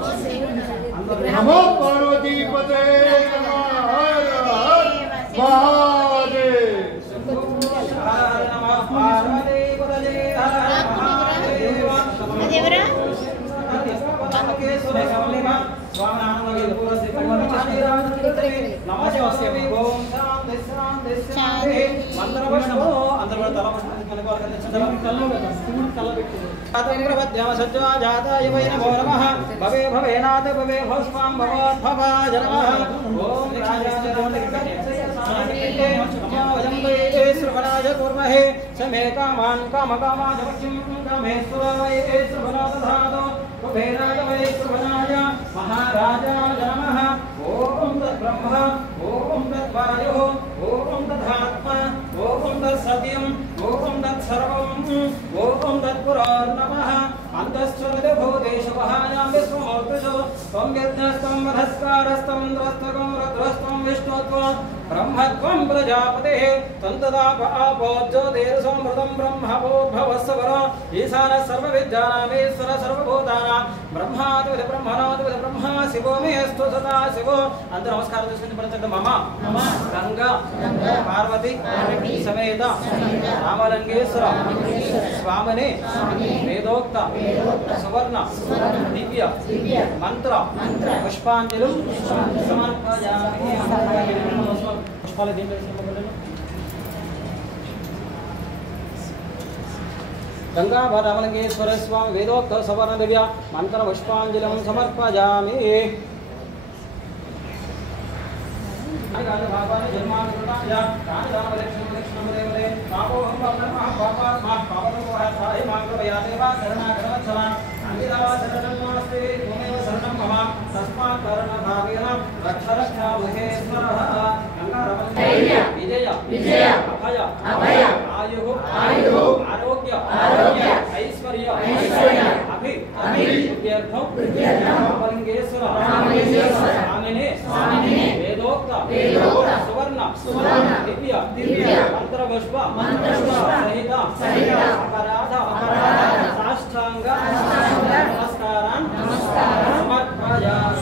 नमो पार्वती पते भवे भवेनाथ भवे भस्वां भवोद्भवाय नमः ओम राजाय कुर्महे समे कामान् कामकामाय वक्ष्यं कामेश्वराय श्रवणाय दधातु कुबेराय वै श्रवणाय महाराजाय नमः ओम तद्ब्रह्म ओम तद्वायुः ओम तदात्मा ओम तत्सत्यं ओम तत्सर्वं ओम तत्पुरार्णवः अंतश्चरते भूतेषु वहायां विश्वमूर्तिषु त्वं यज्ञस्त्वं वधस्कारस्त्वं द्रस्त्वं रुद्रस्त्वं विष्णुत्वं ब्रह्मत्वं प्रजापतिः तन्तदाप आपो ज्योतिर्समृतं ब्रह्मभूद्भवस्सवरो ईशानः सर्वविद्यानामीश्वर सर्वभूतानां ब्रह्मादिविध ब्रह्मणादिविध ब्रह्मा शिवो मेऽस्तु सदा शिवो अंत नमस्कार मम गंगा पार्वती समेत रामलिंगेश्वर स्वामिने वेदोक्त सुवर्ण दिव्य मंत्र पुष्पांजलि समर्पयामि पुष्पाले दिन गंगा रामलिंगेश्वर स्वामी वेदोक्त सुवर्ण दिव्य मंत्र पुष्पांजलि समर्पयामि भगवान जन्मानुकृताय कानिदानलक्ष्मणदेवते पापोहं पापनमः पापात्मा पापतो हताय मांगवया देवा शरणागतवत्सला अंगितवा शरणं नमस्ते त्वमेव शरणं मम तस्मात् करणभावेन रक्ष महेश्वरः गंगारमणीय विजय अभय आयुः आरोग्य ऐश्वर्य अभिवृद्ध्यर्थं रामलिंगेश्वर स्वामिने वेदोक्त सुवर्ण दिव्य मंत्र पुष्प सहित अपराध साष्टांग नमस्कारान् समर्पयामि